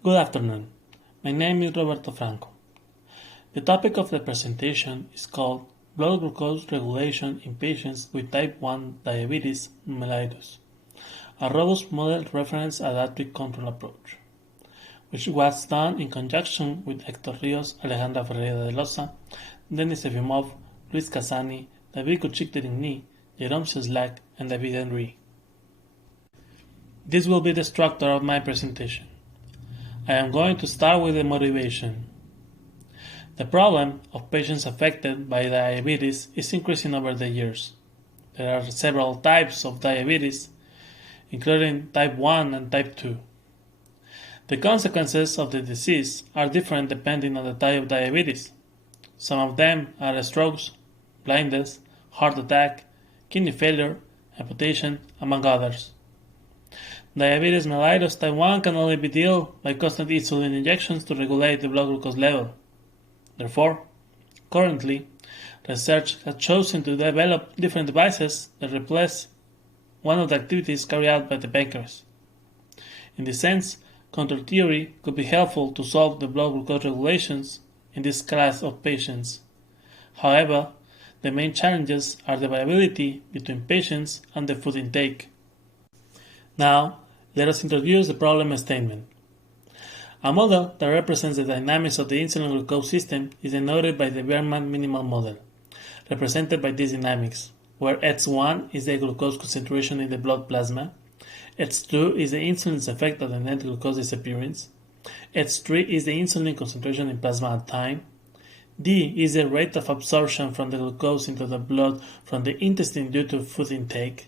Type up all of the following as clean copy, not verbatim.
Good afternoon. My name is Roberto Franco. The topic of the presentation is called Blood Glucose Regulation in Patients with Type 1 Diabetes Mellitus, a robust model reference adaptive control approach, which was done in conjunction with Hector Rios, Alejandra Ferreira de Loza, Denis Efimov, Luis Casani, David Kuchik-Derigny, Jerome Sislak, and David Henry. This will be the structure of my presentation. I am going to start with the motivation. The problem of patients affected by diabetes is increasing over the years. There are several types of diabetes, including type 1 and type 2. The consequences of the disease are different depending on the type of diabetes. Some of them are strokes, blindness, heart attack, kidney failure, amputation, among others. Diabetes mellitus type 1 can only be dealt by constant insulin injections to regulate the blood glucose level. Therefore, currently, research has chosen to develop different devices that replace one of the activities carried out by the pancreas. In this sense, control theory could be helpful to solve the blood glucose regulations in this class of patients. However, the main challenges are the variability between patients and the food intake. Now, let us introduce the problem statement. A model that represents the dynamics of the insulin glucose system is denoted by the Biermann minimal model, represented by these dynamics, where X1 is the glucose concentration in the blood plasma, X2 is the insulin's effect on the net glucose disappearance, X3 is the insulin concentration in plasma at time, D is the rate of absorption from the glucose into the blood from the intestine due to food intake.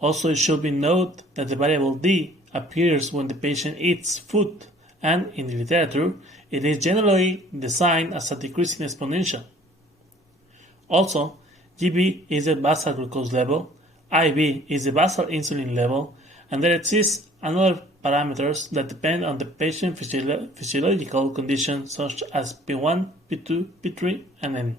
Also, it should be noted that the variable D appears when the patient eats food, and in the literature, it is generally designed as a decreasing exponential. Also, GB is the basal glucose level, IB is the basal insulin level, and there exist other parameters that depend on the patient physiological conditions such as P1, P2, P3, and N.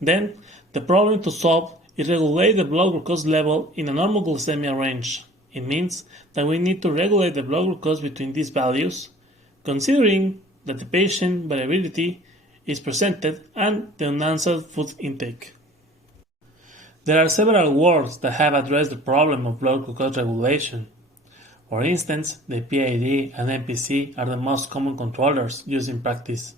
Then, the problem to solve is regulate the blood glucose level in a normoglycemia range. It means that we need to regulate the blood glucose between these values, considering that the patient variability is presented and the unannounced food intake. There are several works that have addressed the problem of blood glucose regulation. For instance, the PID and MPC are the most common controllers used in practice.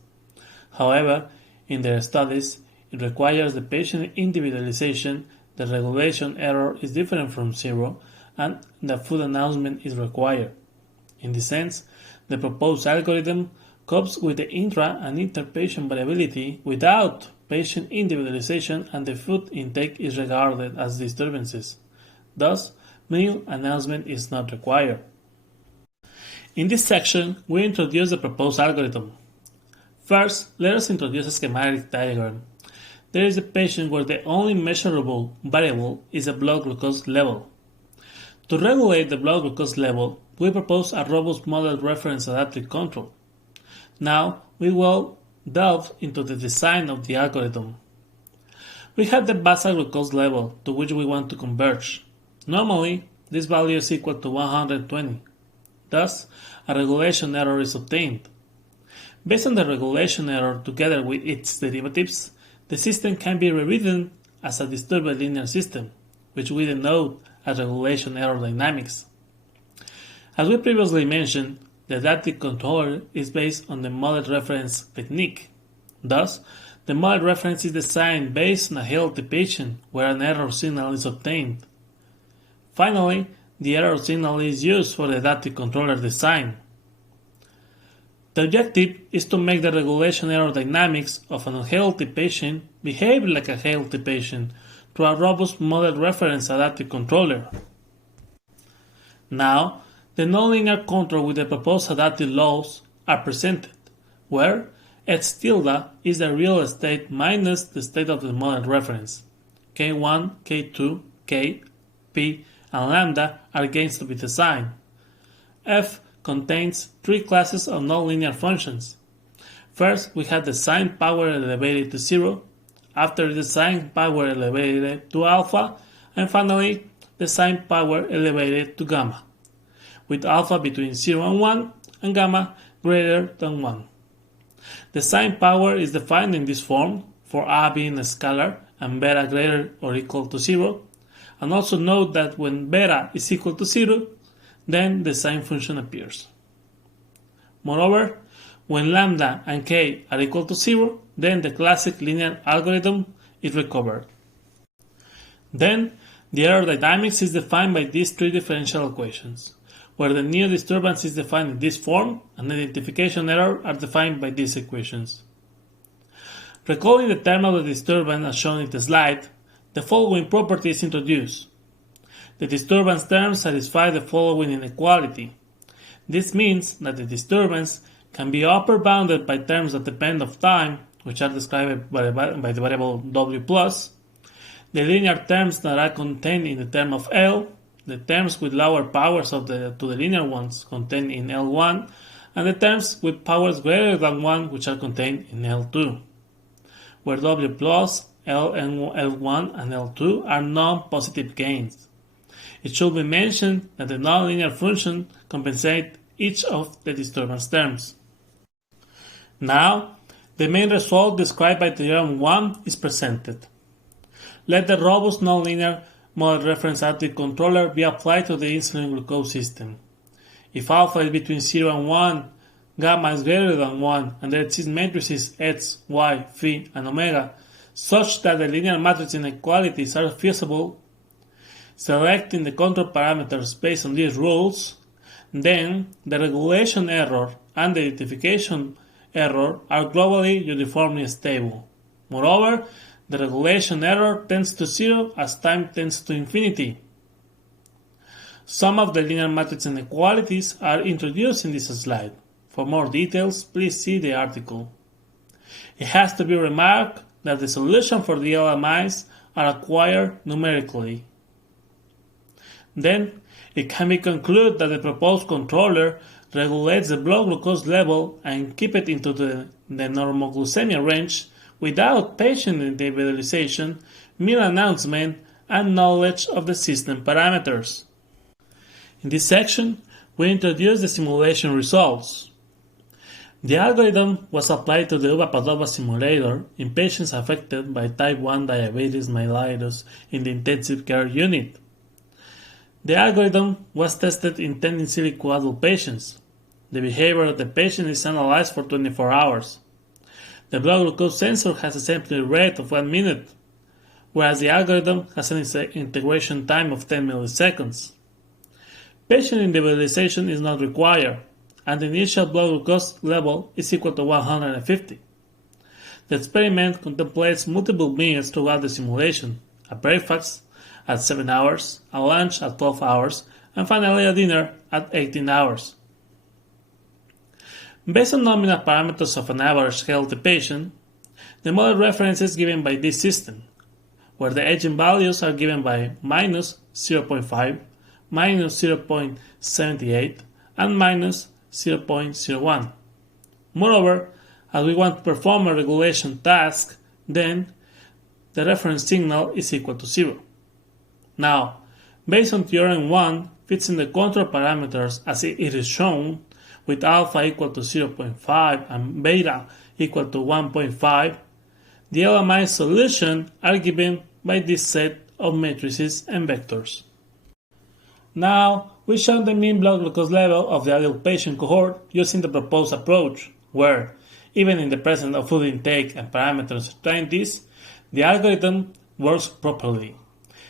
However, in their studies, it requires the patient individualization, the regulation error is different from zero, and the food announcement is required. In this sense, the proposed algorithm copes with the intra and inter-patient variability without patient individualization, and the food intake is regarded as disturbances. Thus, meal announcement is not required. In this section, we introduce the proposed algorithm. First, let us introduce a schematic diagram. There is a patient where the only measurable variable is the blood glucose level. To regulate the blood glucose level, we propose a robust model reference adaptive control. Now, we will delve into the design of the algorithm. We have the basal glucose level to which we want to converge. Normally, this value is equal to 120. Thus, a regulation error is obtained. Based on the regulation error together with its derivatives, the system can be rewritten as a disturbed linear system, which we denote as regulation error dynamics. As we previously mentioned, the adaptive controller is based on the model reference technique. Thus, the model reference is designed based on a healthy patient where an error signal is obtained. Finally, the error signal is used for the adaptive controller design. The objective is to make the regulation error dynamics of an unhealthy patient behave like a healthy patient through a robust model reference adaptive controller. Now, the nonlinear control with the proposed adaptive laws are presented, where X tilde is the real state minus the state of the model reference. K1, K2, K, P, and lambda are gains to be defined. F contains three classes of nonlinear functions. First, we have the sine power elevated to 0, after the sine power elevated to alpha, and finally the sine power elevated to gamma. with alpha between 0 and 1 and gamma greater than 1. The sign power is defined in this form, for A being a scalar and beta greater or equal to 0, and also note that when beta is equal to 0, then the sign function appears. Moreover, when lambda and k are equal to 0, then the classic linear algorithm is recovered. Then, the error dynamics is defined by these three differential equations, where the new disturbance is defined in this form and identification error are defined by these equations. Recalling the term of the disturbance as shown in the slide, the following property is introduced. The disturbance term satisfies the following inequality. This means that the disturbance can be upper bounded by terms that depend of time, which are described by the variable w+, the linear terms that are contained in the term of L, the terms with lower powers to the linear ones contained in L1, and the terms with powers greater than 1 which are contained in L2, where W+, L and L1 and L2 are non-positive gains. It should be mentioned that the nonlinear function compensates each of the disturbance terms. Now, the main result described by theorem 1 is presented. Let the robust nonlinear model reference active controller be applied to the insulin glucose system. If alpha is between 0 and 1, gamma is greater than 1, and there exist matrices x, y, phi, and omega, such that the linear matrix inequalities are feasible, selecting the control parameters based on these rules, then the regulation error and the identification error are globally uniformly stable. Moreover, the regulation error tends to 0 as time tends to infinity. Some of the linear matrix inequalities are introduced in this slide. For more details, please see the article. It has to be remarked that the solution for the LMIs are acquired numerically. Then, it can be concluded that the proposed controller regulates the blood glucose level and keep it into the normoglycemia range without patient individualization, mere announcement, and knowledge of the system parameters. In this section, we introduce the simulation results. The algorithm was applied to the Padova simulator in patients affected by type 1 diabetes mellitus in the intensive care unit. The algorithm was tested in 10 in silico adult patients. The behavior of the patient is analyzed for 24 hours. The blood glucose sensor has a sampling rate of 1 minute, whereas the algorithm has an integration time of 10 milliseconds. Patient individualization is not required, and the initial blood glucose level is equal to 150. The experiment contemplates multiple meals throughout the simulation: a breakfast at 7 hours, a lunch at 12 hours, and finally a dinner at 18 hours. Based on nominal parameters of an average healthy patient, the model reference is given by this system, where the aging values are given by minus 0.5, minus 0.78, and minus 0.01. Moreover, as we want to perform a regulation task, then the reference signal is equal to 0. Now, based on theorem 1, fixing the control parameters as it is shown, with alpha equal to 0.5 and beta equal to 1.5, the LMI solution are given by this set of matrices and vectors. Now, we show the mean blood glucose level of the adult patient cohort using the proposed approach, where, even in the presence of food intake and parameters trying this, the algorithm works properly,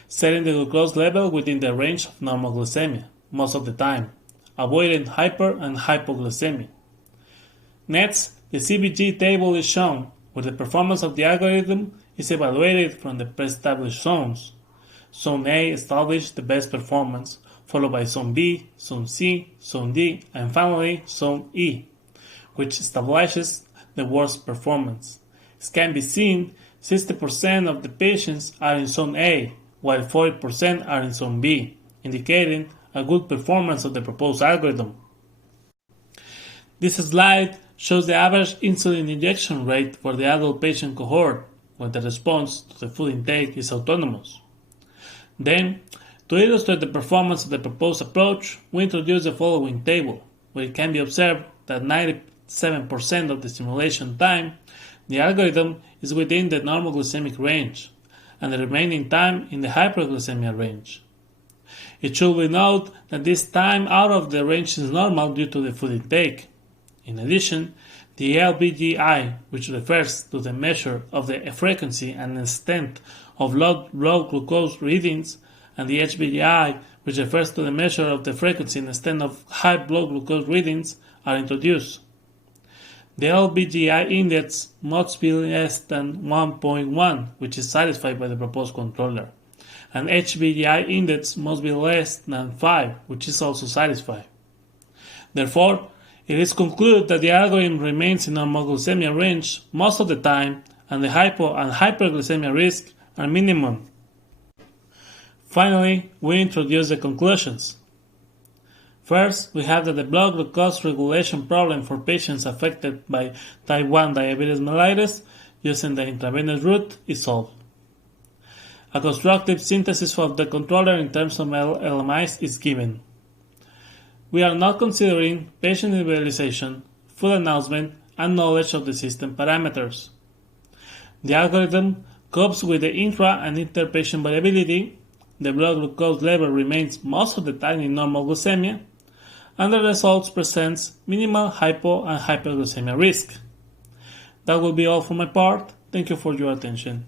setting the glucose level within the range of normoglycemia most of the time, avoiding hyper and hypoglycemic. Next, the CBG table is shown, where the performance of the algorithm is evaluated from the pre-established zones. Zone A established the best performance, followed by Zone B, Zone C, Zone D, and finally Zone E, which establishes the worst performance. As can be seen, 60% of the patients are in Zone A, while 40% are in Zone B, indicating a good performance of the proposed algorithm. This slide shows the average insulin injection rate for the adult patient cohort when the response to the food intake is autonomous. Then, To illustrate the performance of the proposed approach, we introduce the following table, where it can be observed that 97% of the simulation time, the algorithm is within the normoglycemic range, and the remaining time in the hyperglycemia range. It should be noted that this time out of the range is normal due to the food intake. In addition, the LBGI, which refers to the measure of the frequency and extent of blood glucose readings, and the HBGI, which refers to the measure of the frequency and extent of high blood glucose readings, are introduced. The LBGI index must be less than 1.1, which is satisfied by the proposed controller, and HBGI index must be less than 5, which is also satisfied. Therefore, it is concluded that the algorithm remains in normoglycemia range most of the time, and the hypo and hyperglycemia risk are minimum. Finally, we introduce the conclusions. First, we have that the blood glucose regulation problem for patients affected by type 1 diabetes mellitus using the intravenous route is solved. A constructive synthesis of the controller in terms of LMIs is given. We are not considering patient individualization, food announcement, and knowledge of the system parameters. The algorithm copes with the intra and inter-patient variability, the blood glucose level remains most of the time in normal glycemia, and the results presents minimal hypo and hyperglycemia risk. That will be all for my part. Thank you for your attention.